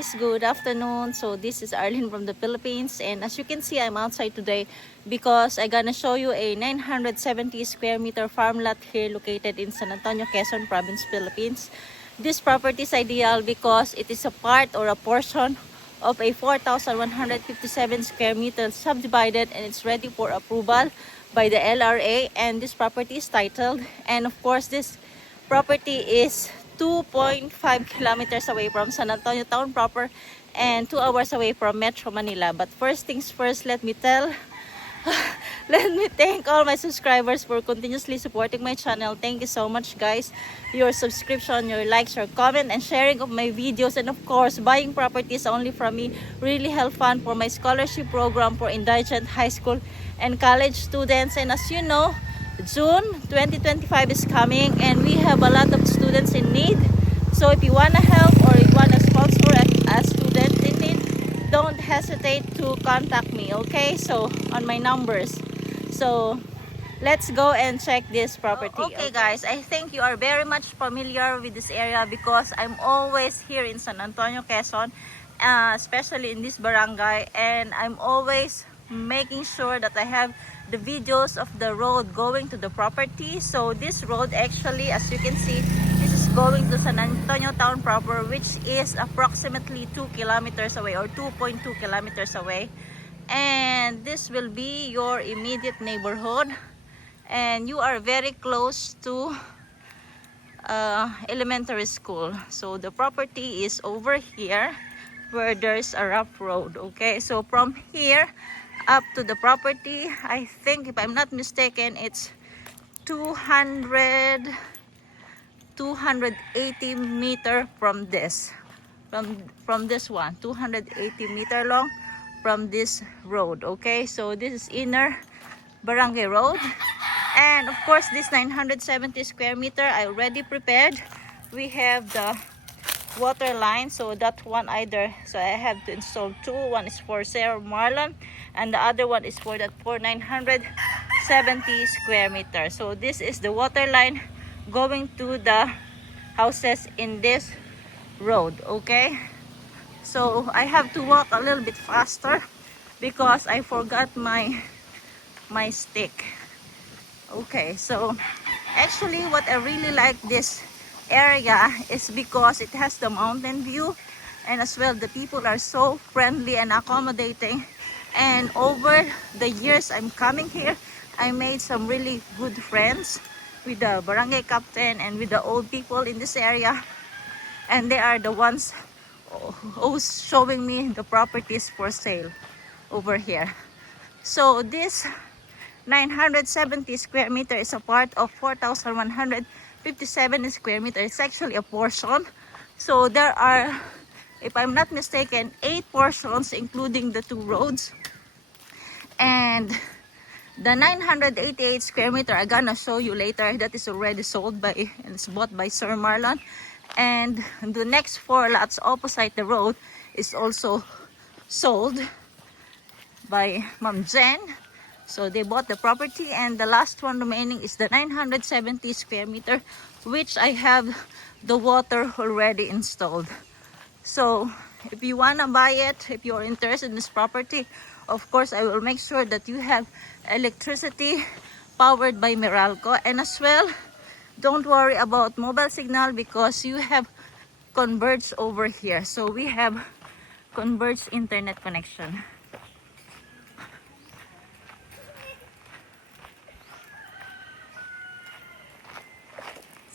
guys, good afternoon. So this is Arlene from the Philippines, and as you can see, I'm outside today because I'm gonna show you a 970 square meter farm lot here located in San Antonio, Quezon Province, Philippines. This property is ideal because it is a part or a portion of a 4,157 square meters subdivided, and it's ready for approval by the LRA. And this property is titled, and of course this property is 2.5 kilometers away from San Antonio town proper and 2 hours away from Metro Manila. But first things first, let me thank all my subscribers for continuously supporting my channel. Thank you so much, guys. Your subscription, your likes, your comment, and sharing of my videos, and of course buying properties only from me really help fund for my scholarship program for indigent high school and college students. And as you know, June 2025 is coming and we have a lot of students in need. So if you want to help or you want to sponsor a student in need, don't hesitate to contact me, okay? So on my numbers. So let's go and check this property. Okay guys, I think you are very much familiar with this area because I'm always here in San Antonio, Quezon, especially in this barangay, and I'm always making sure that I have the videos of the road going to the property. So this road, actually, as you can see, this is going to San Antonio town proper, which is approximately 2 kilometers away or 2.2 kilometers away. And this will be your immediate neighborhood, and you are very close to elementary school. So the property is over here where there's a rough road. Okay, so from here up to the property, I think, if I'm not mistaken, it's 280 meter from this, from this one, 280 meter long from this road. Okay, so this is inner barangay road, and of course this 970 square meter I already prepared. We have the water line, so that one either, so I have to install two. One is for Sarah Marlon and the other one is for that for 970 square meters. So this is the water line going to the houses in this road. Okay, so I have to walk a little bit faster because I forgot my stick. Okay, so actually what I really like this area is because it has the mountain view, and as well the people are so friendly and accommodating. And over the years I'm coming here, I made some really good friends with the barangay captain and with the old people in this area, and they are the ones who's showing me the properties for sale over here. So this 970 square meter is a part of 4,157 square meter. It's actually a portion. So there are, if I'm not mistaken, 8 portions including the 2 roads. And the 988 square meter I'm gonna show you later, that is already sold by, and it's bought by Sir Marlon. And the next 4 lots opposite the road is also sold by Ma'am Jen. So they bought the property, and the last one remaining is the 970 square meter, which I have the water already installed. So if you want to buy it, if you're interested in this property, of course I will make sure that you have electricity powered by Meralco. And as well, don't worry about mobile signal because you have converged over here. So we have converged internet connection.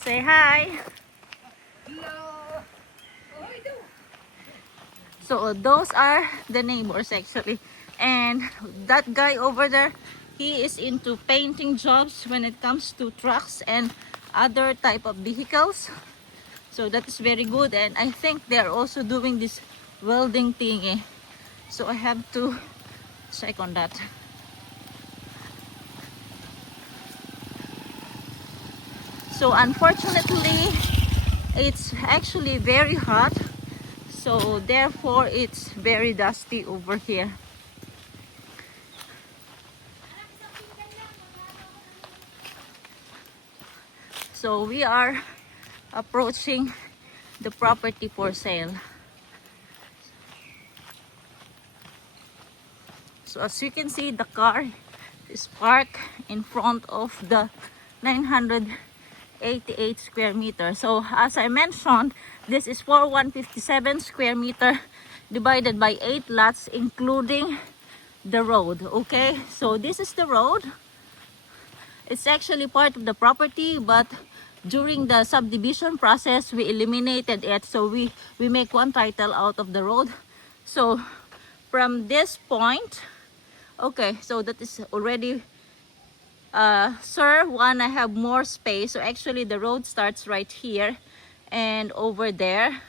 Say hi. Hello. So those are the neighbors actually, and that guy over there, he is into painting jobs when it comes to trucks and other type of vehicles. So that is very good, and I think they are also doing this welding thingy. So I have to check on that. So unfortunately, it's actually very hot, so therefore it's very dusty over here. So we are approaching the property for sale. So as you can see, the car is parked in front of the 988 square meter. So as I mentioned, this is for 157 square meter divided by 8 lots, including the road. Okay, so this is the road. It's actually part of the property, but during the subdivision process we eliminated it, so we make one title out of the road. So from this point, okay, so that is already sir, wanna have more space. So actually the road starts right here and over there.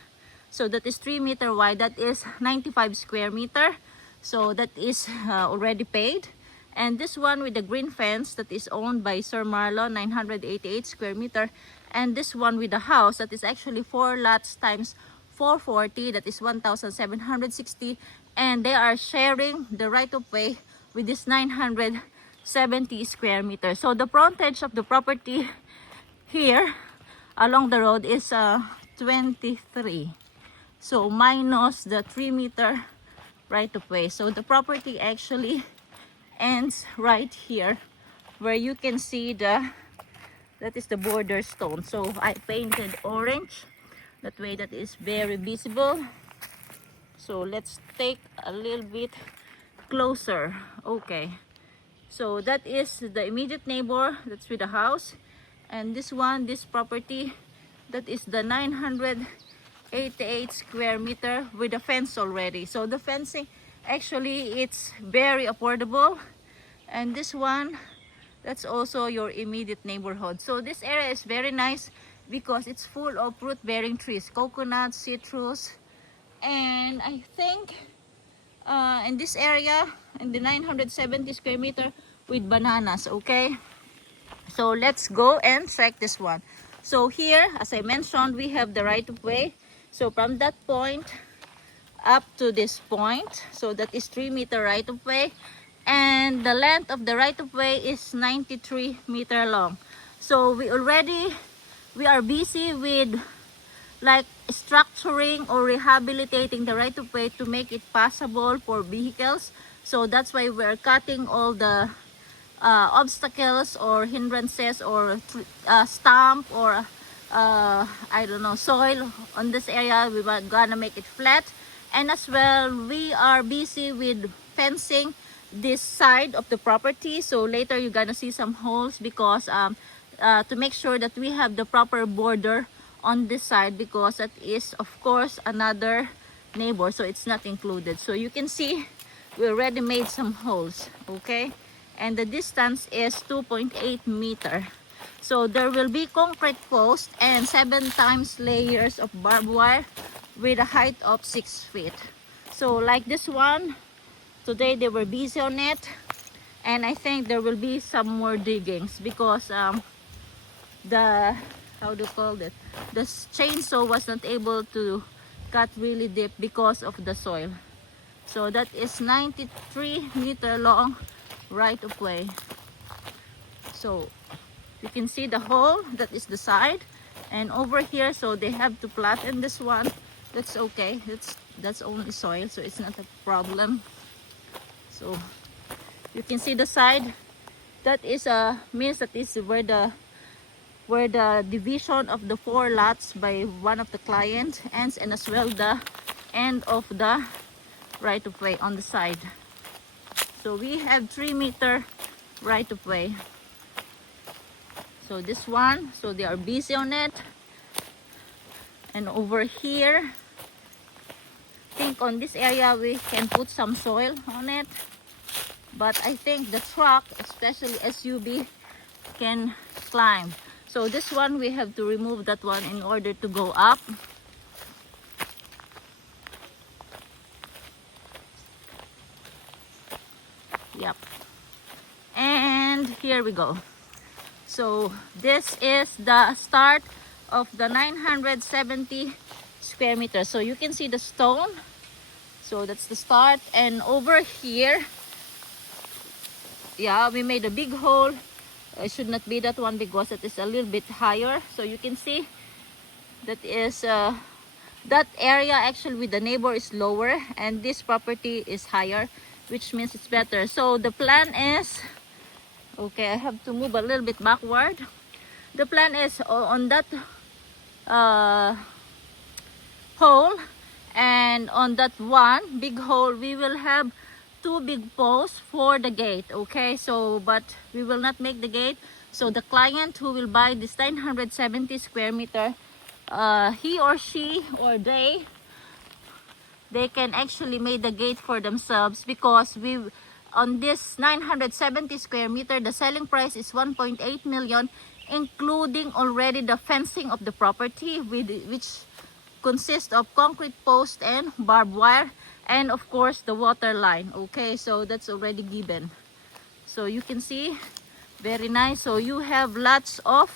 So that is 3 meter wide. That is 95 square meter. So that is already paid. And this one with the green fence, that is owned by Sir Marlon, 988 square meter. And this one with the house, that is actually 4 lots times 440, that is 1,760. And they are sharing the right of way with this 970 square meters. So the frontage of the property here along the road is 23. So minus the 3 meter right of way. So the property actually ends right here, where you can see that is the border stone. So I painted orange, that way that is very visible. So let's take a little bit closer. Okay, so that is the immediate neighbor, that's with the house. And this one, this property, that is the 988 square meter with a fence already. So the fencing, actually it's very affordable. And this one, that's also your immediate neighborhood. So this area is very nice because it's full of fruit bearing trees, coconut, citrus. And I think in this area, in the 970 square meter, with bananas. Okay, so let's go and check this one. So here, as I mentioned, we have the right of way. So from that point up to this point, so that is 3 meter right of way. And the length of the right of way is 93 meter long. So we are busy with like structuring or rehabilitating the right of way to make it passable for vehicles. So that's why we're cutting all the obstacles or hindrances or stump or I don't know, soil on this area. We are gonna make it flat. And as well, we are busy with fencing this side of the property. So later you're gonna see some holes because to make sure that we have the proper border on this side, because that is of course another neighbor, so it's not included. So you can see we already made some holes. Okay, and the distance is 2.8 meter. So there will be concrete post and 7 times layers of barbed wire with a height of 6 feet. So like this one, today they were busy on it, and I think there will be some more diggings because the, how do you call it, the chainsaw was not able to cut really deep because of the soil. So that is 93 meter long right of way. So you can see the hole, that is the side, and over here, so they have to flatten this one. That's okay, that's only soil, so it's not a problem. So you can see the side, that is means that is where the division of the 4 lots by one of the clients ends, and as well the end of the right of way on the side. So we have 3 meter right of way. So this one, so they are busy on it. And over here, I think on this area we can put some soil on it, but I think the truck, especially SUV, can climb. So this one we have to remove that one in order to go up. Yep. And here we go. So this is the start of the 970 square meters. So you can see the stone. So that's the start. And over here, yeah, we made a big hole. It should not be that one because it is a little bit higher. So you can see that is that area actually with the neighbor is lower, and this property is higher. which means it's better. So the plan is, okay, I have to move a little bit backward. The plan is on that hole, and on that one big hole we will have 2 big posts for the gate. Okay, so but we will not make the gate. So the client who will buy this 970 square meter, he or she or they can actually make the gate for themselves, because we on this 970 square meter the selling price is 1.8 million, including already the fencing of the property, which consists of concrete post and barbed wire, and of course the water line. Okay, so that's already given. So you can see, very nice. So you have lots of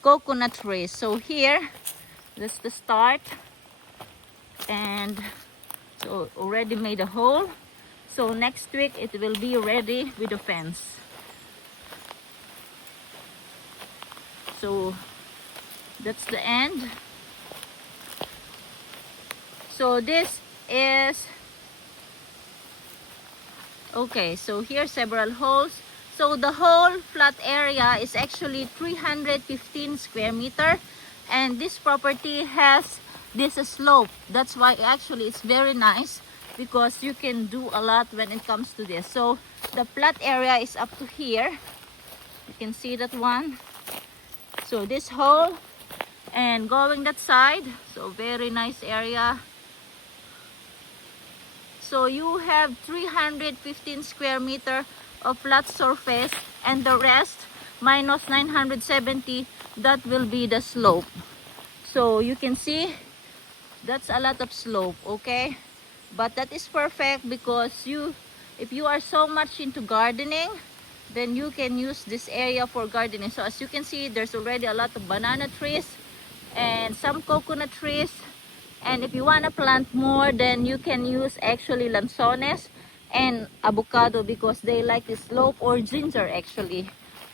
coconut trees. So here, that's the start, and so already made a hole. So next week it will be ready with the fence. So that's the end. So this is okay. So here several holes. So the whole flat area is actually 315 square meter, and this property has this slope. That's why actually it's very nice, because you can do a lot when it comes to this. So the flat area is up to here. You can see that one. So this hole and going that side. So very nice area. So you have 315 square meter of flat surface, and the rest minus 970, that will be the slope. So you can see that's a lot of slope. Okay, but that is perfect, because if you are so much into gardening, then you can use this area for gardening. So as you can see, there's already a lot of banana trees and some coconut trees. And if you want to plant more, then you can use actually lanzones and avocado, because they like the slope, or ginger actually.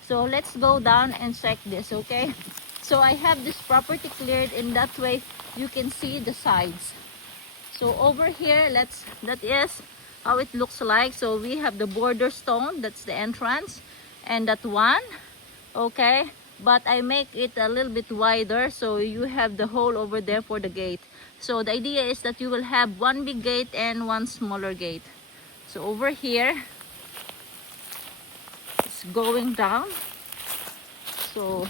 So let's go down and check this. Okay, so I have this property cleared, in that way you can see the sides. So over here, that is how it looks like. So we have the border stone, that's the entrance, and that one. Okay, but I make it a little bit wider, so you have the hole over there for the gate. So the idea is that you will have one big gate and one smaller gate. So over here, it's going down. So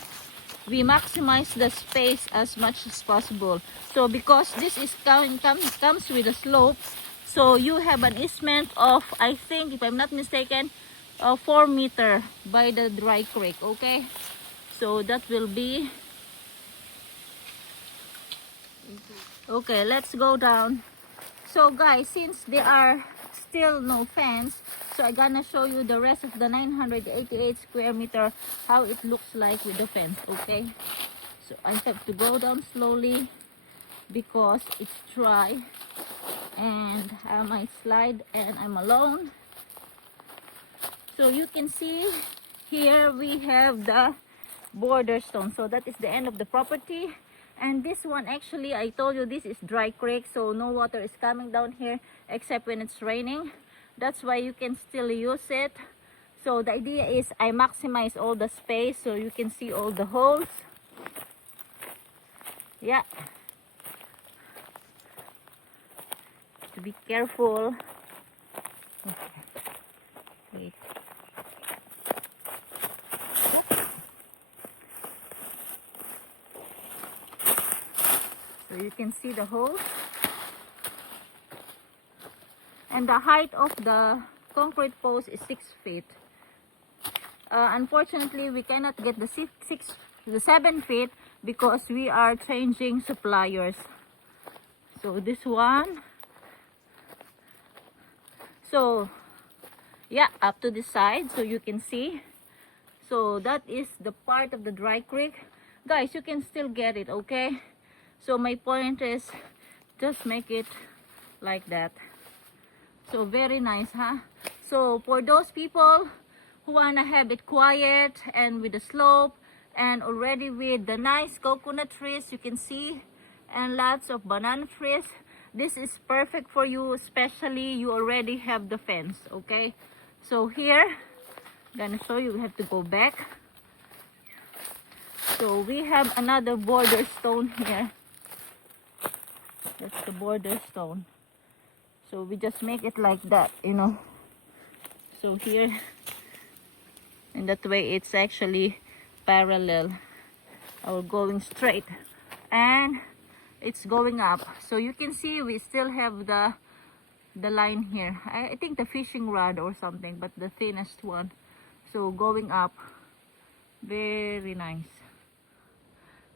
we maximize the space as much as possible. So because this is comes with a slope, so you have an easement of, I think, if I'm not mistaken, 4 meter by the dry creek. Okay, so that will be okay. Let's go down. So guys, since there are still no fence, so I'm gonna show you the rest of the 988 square meter, how it looks like with the fence. Okay, so I have to go down slowly because it's dry, and I might slide, and I'm alone. So you can see here we have the border stone. So that is the end of the property. And this one, actually, I told you this is dry creek, so no water is coming down here except when it's raining. That's why you can still use it. So the idea is I maximize all the space, so you can see all the holes. Yeah, to be careful. Okay. So you can see the holes, and the height of the concrete post is 6 feet. Unfortunately, we cannot get the 7 feet because we are changing suppliers. So this one, so yeah, up to this side, so you can see. So that is the part of the dry creek. Guys, you can still get it. Okay, so my point is just make it like that. So very nice, huh? So for those people who wanna have it quiet and with the slope, and already with the nice coconut trees, you can see, and lots of banana trees, this is perfect for you, especially you already have the fence. Okay, so here I'm gonna show you. We have to go back. So we have another border stone here. That's the border stone. So we just make it like that, you know. So here, in that way, it's actually parallel or going straight, and it's going up. So you can see we still have the line here. I think the fishing rod or something, but the thinnest one. So going up, very nice.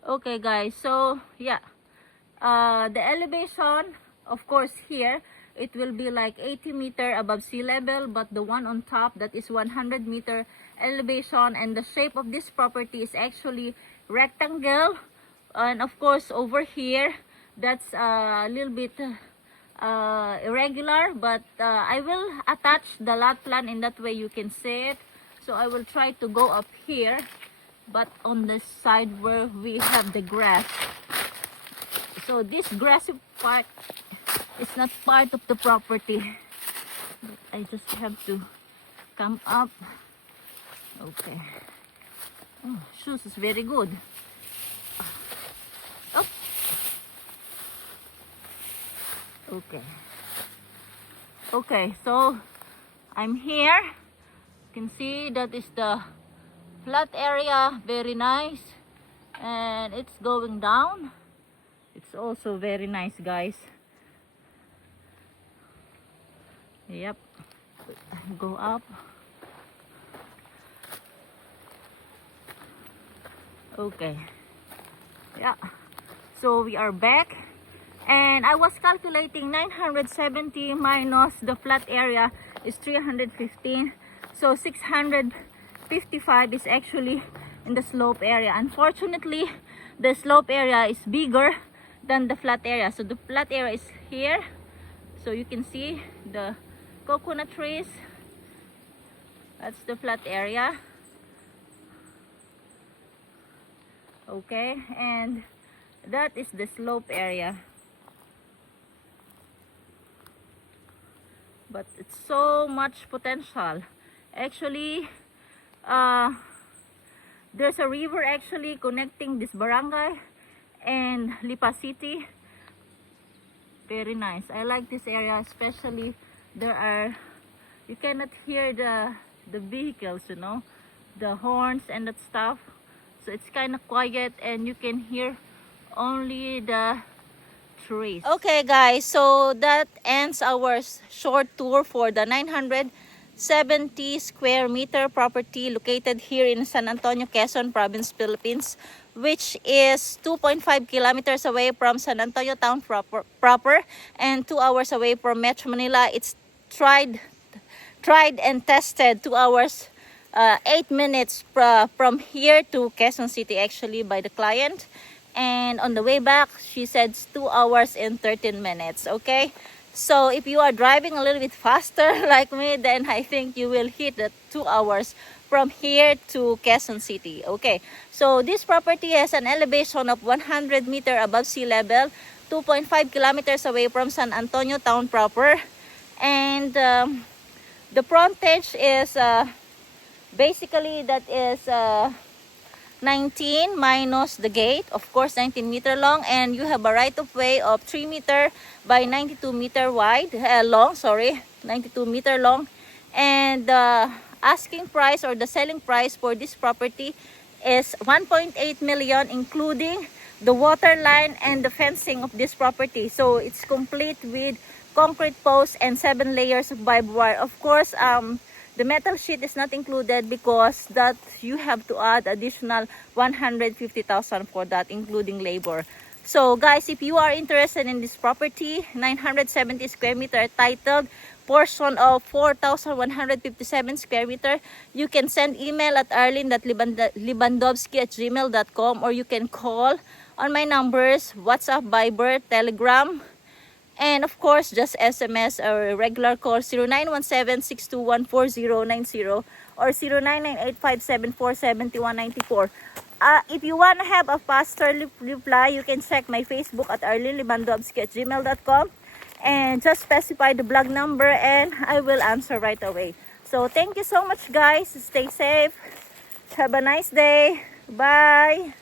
Okay guys, so yeah, the elevation, of course, here it will be like 80 meter above sea level, but the one on top, that is 100 meter elevation. And the shape of this property is actually rectangle, and of course over here that's a little bit irregular, but I will attach the lot plan, in that way you can see it. So I will try to go up here, but on the side where we have the grass. So this grassy part is not part of the property, but I just have to come up. Okay. Oh, shoes is very good. Oh. Okay. Okay, so I'm here. You can see that is the flat area, very nice, and it's going down. It's also very nice, guys. Yep. Go up. Okay. Yeah. So we are back, and I was calculating 970 minus the flat area is 315. So 655 is actually in the slope area. Unfortunately, the slope area is bigger than the flat area. So the flat area is here. So you can see the coconut trees. That's the flat area. Okay, and that is the slope area. But it's so much potential. Actually, there's a river actually connecting this barangay and Lipa City. Very nice. I like this area, especially there are, you cannot hear the vehicles, you know, the horns and that stuff. So it's kind of quiet, and you can hear only the trees. Okay guys, so that ends our short tour for the 970 square meter property located here in San Antonio, Quezon Province, Philippines, which is 2.5 kilometers away from San Antonio town proper and 2 hours away from Metro Manila. It's tried and tested. 2 hours 8 minutes from here to Quezon City actually by the client, and on the way back she said 2 hours and 13 minutes. Okay, so if you are driving a little bit faster like me, then I think you will hit the 2 hours from here to Quezon City. Okay, so this property has an elevation of 100 meter above sea level, 2.5 kilometers away from San Antonio town proper, and the frontage is basically that is 19 minus the gate, of course 19 meter long, and you have a right of way of 3 meter by 92 meter wide, 92 meter long, and the asking price or the selling price for this property is 1.8 million, including the water line and the fencing of this property. So it's complete with concrete posts and 7 layers of barbed wire. Of course, the metal sheet is not included because that you have to add additional 150,000 for that, including labor. So guys, if you are interested in this property, 970 square meter, titled portion of 4,157 square meter, you can send email at arlene.lewandowski@gmail.com, or you can call on my numbers, WhatsApp, Viber, Telegram, and of course just SMS or regular call 0917-621-4090 or 0998-574-7194. If you want to have a faster reply, you can check my Facebook at arlene.lewandowski@gmail.com. and just specify the vlog number and I will answer right away. So thank you so much guys. Stay safe. Have a nice day. Bye.